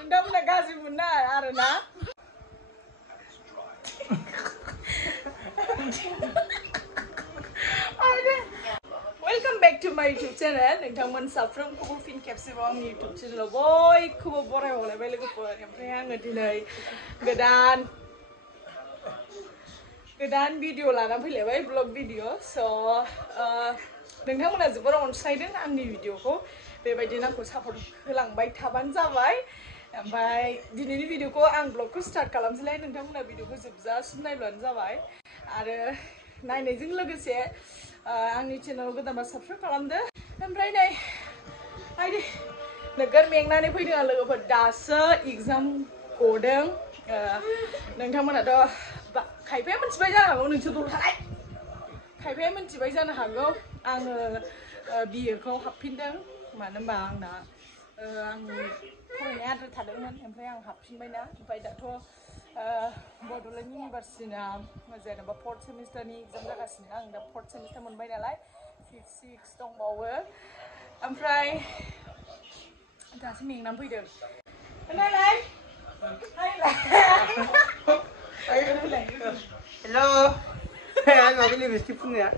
नोंथांमोना गाज्रि मोना आरोना वेलकम बैक टू माय यूट्यूब चैनल नोंथांमोन साफ्रोमखौबो फिन खेबसेबाव आंनि यूट्यूब चैनलाव बयखौबो बरायहरलायबाय लोगोफोर ओमफ्राय आङो दिनै गोदान भिडिअ लाना फैलायबाय ब्लग भिडिअ स' नोंथांमोना जोबोर अनसायदों आंनि भिडिअखौ बेबायदिनो आंखौ सापर्ट होलांबाय थाबानो जाबाय ओमफ्राय दिनैनि भिडिअखौ आं ब्लगखौ स्टार्ट खालामसैलाय नोंथांमोना भिडिअखौ जोबजासिम नायब्लानो जाबाय आरो नायनायजों लोगोसे आंनि चेनेलाव गोदानबा साबस्क्राइब खालामदो ओमफ्राय नै आइदि नोगोर मेंनानै फैदों आं लोगोफोर दासो एग्जाम गदों नोंथांमोनाथ' खायफाया मिथिबाय जानो हागौ नोंसोर दल थानाय खायफाया मिथिबाय जानो हागौ आङो बिएखौ हाबफिनदों मानो होनबा आंना आंनि फरायनाया आद्रा थादोंमोन ओमफ्राय आं हाबफिनबायना ओमफ्राय दाथ' बड'लेण्ड इउनिभारसिटिना जेनेबा 4th सेमिस्टारनि एग्जाम जागासिनो आं दा 4th सेमिस्टार मोनबाय नालाय 5th 6th दंबावो ओमफ्राय दासो मेंनानै फैदों नायलाय हेलो आं माबा लिपस्टिक फुननाया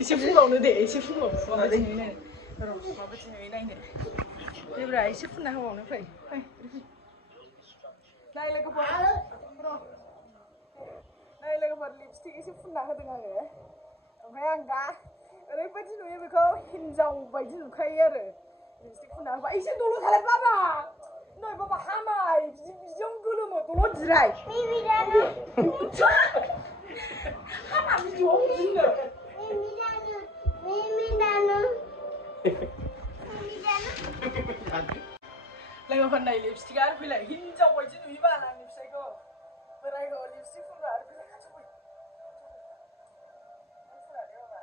एसे फुनबावनो दे एसे फुनबाव माबादिहै नायनो बेब्रा एसे फुनना होबावनो फै नाय लोगोफोर लिपस्टिक एसे फुनना होदों आङो ओमफ्राय आं दा ओरैबायदि नुयो बेखौ हिन्जाव बायदि नुखायो आरो लिपस्टिक फुनना होबा एसे दल' थालाय बाबा नै बाबा हामाय बिदियावनो गोलोमो दल' जिराय हामा बिदियाव बिदिनो लोगोफोर नाय लिपस्टिकआ फैलाय हिन्जाव बायदि नुयोबा आंनि फिसाइखौ बोरायखौ लिपस्टिक फुनबा आरो फैलाय खाथियाव फै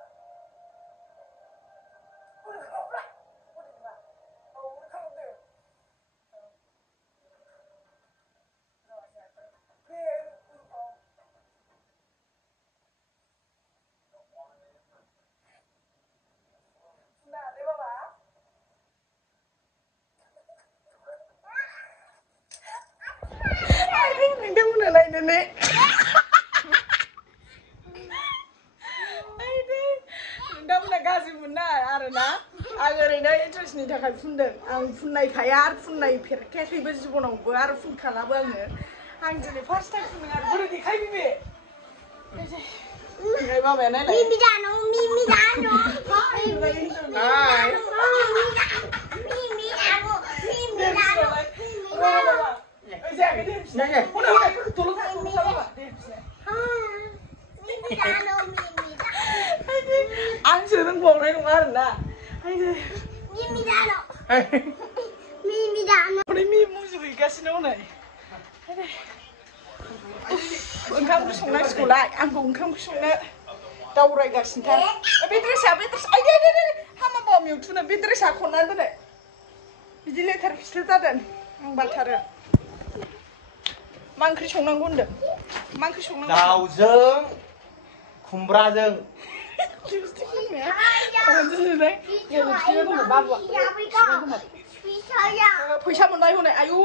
नायनानै नोंथांमोना गाज्रि मोना आरोना आं ओरैनो इन्टारेस्टनि थाखाय फुनदों आं फुननायखाया आरो फुननायफेरखायाखैबो जिबनावबो आरो फुनखालाबो आङो आं दिनै फार्स्ट टाइम फुनदों आरो बोरै देखाय बे बाबाया नायलाय आंसो रोंबावनाय नङा आरोना मुजु हैगासिनो हनै ओंखाम ओंख्रि संनांसिगौलाय आंखौ ओंखाम ओंख्रि संनो दावरायगासिनोथार बे ड्रेसा आइदे हामा बावा मिउथुनो बे ड्रेसा खननानै दोनै बिदि लेथार फिथोर जादों आं बाथारो मा ओंख्रि संनांगौ होनदों मा ओंख्रि संनांगौ दाउजों खुमब्राजों फैसा मोनबाय हनै आयु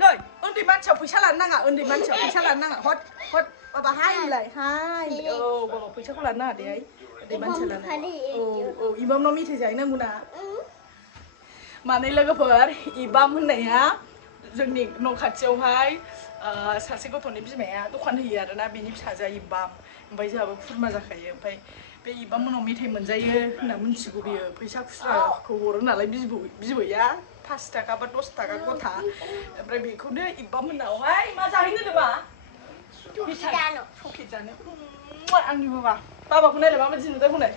नै उन्दै मानसियाव फैसा लानो नाङा उन्दै मानसियाव फैसा लानो नाङा हट बाबा हाय होनलाय हाय औ बाबा फैसाखौ लानो नाङा दे उन्दै मानसिया लानो औ इबामनाव मेथाइ जाहैनांगौ ना माने लोगोफोर इबाम होननाया जोंनि न' खाथियावहाय सासे गथ'नि बिमाया दखान होयो आरोना बेनि फिसाजोआ इबाम ओमफ्राय जोंहाबो खुरमा जाखायो ओमफ्राय बे इबाम मोनाव मेथाइ मोनजायो होनना मिथिगौ बियो फैसा खुस्राखौ हरो नालाय बिबैया 5 थाखा बा 10 थाखा गथा ओमफ्राय बेखौनो इबाम मोनावहाय मा जाहैनो नामा सकेट जानो आंनि बाबाखौ नायलाय माबायदि नुदों हनै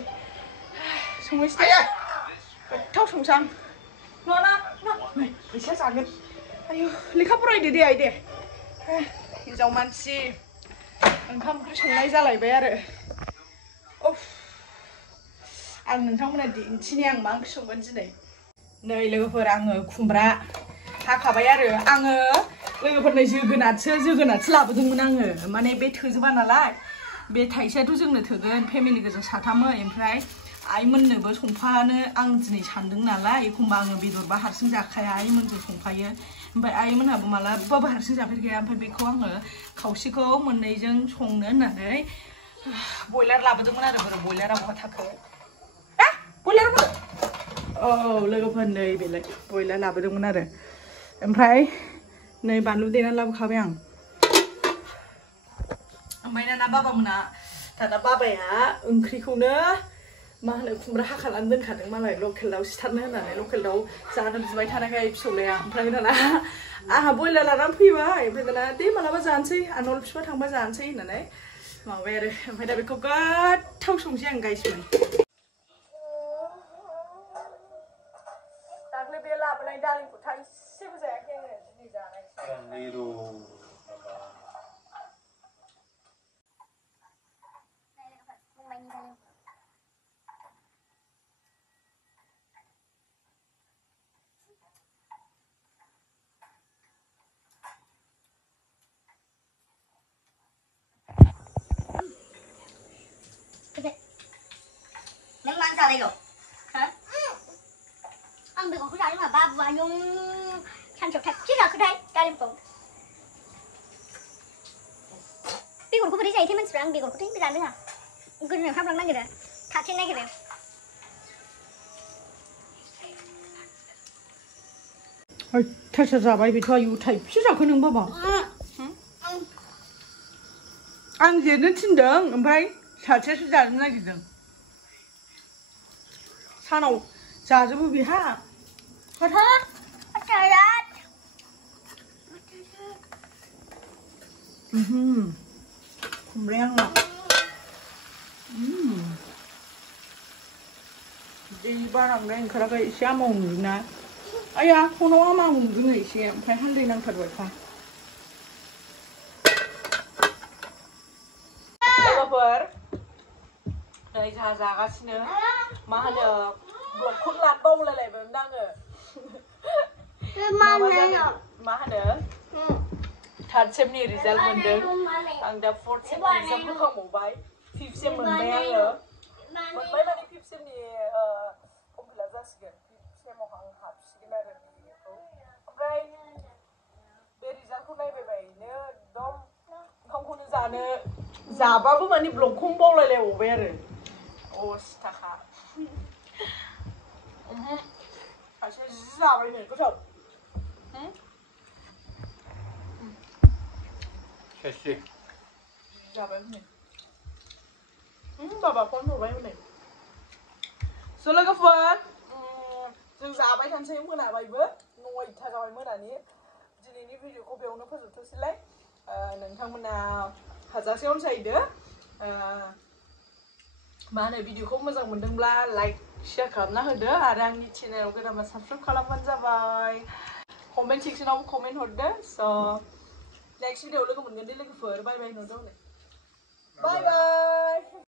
संहैसै गोथाव संसां ना फैसा जागोन आयु लेखा फरायदो दे आइ दे हिन्जाव मानसि ओंखाम ओंख्रि संनाय जालायबाय आरो आं नोंथांमोना दिन्थिनि आं मा ओंख्रि संगोन दिनै नै लोगोफोर आङो खुमब्रा हाखाबाय आरो आङो लोगोफोरनो जोगोनारसो लाबोदोंमोन आङो माने बे थोजोबा नालाय बे थाइसेयाथ' जोंनो थोगोन फेमिलि गोजा साथामो ओमफ्राय आइमोननोबो संफानो आं दिनै सानदों नालाय एखमबा आङो बेदरबा हारसिं जाखाया आइमोनजों संफायो ओमफ्राय आइमोनहाबो मालाबाबो हारसिं जाफेरखाया ओमफ्राय बेखौ आङो खावसेखौ मोननैजों संनो होननानै बयलार लाबोदोंमोन आरो बोरो बयलारा बहा थाखो बयलार औ लोगोफोर नै बेलाय बयलार लाबोदोंमोन आरो ओमफ्राय नै बानलु देनानै लाबोखाबाय आं ओमफ्राय दाना बाबामोना दाना बाबाया ओंख्रिखौनो मा होनो खुमब्रा हाखानानै दोनखादों मालाय लकेल दाउ सिथारनो होननानै लकेल दाउ जानो बिबाय थानायखाय फिसौलाया ओमफ्राय दाना आंहा बयलार लानानै फैबाय ओमफ्राय दाना दे मालाबा जानोसै आनल बिफा थांबा जानोसै होननानै माबाय आरो ओमफ्राय दा बेखौ गोथाव संसै आं गाइसमोन दाख्लै बे लाबोनाय दालिखौ थाइसेबो जायाखै आङो दिनै जानायसै Neng ăn sao đây rồi? Hả? Ăn bị còn cứ ra nhưng mà ba vừa luôn khăn chụp thật chứ là cứ đây ra lên phòng. Bị còn có cái gì thì mình sẽ ăn bị còn có cái gì nữa hả? Cứ nằm khắp lăng đó kìa, thắt trên này kìa. 아, 타샤자 마이비 좋아요 타이 피자 그는 봐봐. 앙제는 친등, 엄마이 자체수 자는 나기등. 산호 자주부 비하. Thật hết. Trời ơi. Không đen mà. Đi ba thằng đen khá là cái xe mông gì nè. Ây da, không nó mà mông cái người xe, phải hắn đi năng thật vậy phải. Lover. Đây 자가시는 마 하려 blog 콘란 뽕래래 뱀당어. 마 하려. Third sem ni result mendeng. Ang da fourth sem result ko mobile. Fifth sem mendeng ayo. Mendeng mani fifth sem ni kompila jasigen. Fifth sem mohang habsigen aरो बेखौ. ओमफ्राय बे रिजाल्टखौ नायबायनो एकदम ओंखामखौनो जानो जाबाबो माने ब्लगखौनो बावलायलायबावबाय आरो अस्थाखा सासे जि जाबायनो गोथाव Sesi. जाबाय हनै बाबा फन हरबाय हनै स' लोगोफोर जों जाबाय थानोसै मोनाबायबो 9ता जाबाय मोनानि दिनैनि भिडिअखौ बेयावनो फोजोबथ'सैलाय नोंथांमोना हाजासे अनसायदो मा होनो भिडिअखौ मोजां मोनदोंब्ला लाइक शेयार खालामना होदो आरो आंनि चेनेलाव गोदानबा साबस्क्राइब खालामबानो जाबाय कमेन्ट सेक्सनाव कमेन्ट हरदो स' नेक्स्ट भिडिअआव लोगो मोनगोन दे लोगोफोर बाय बाय होनहरदो हनै बाय बाय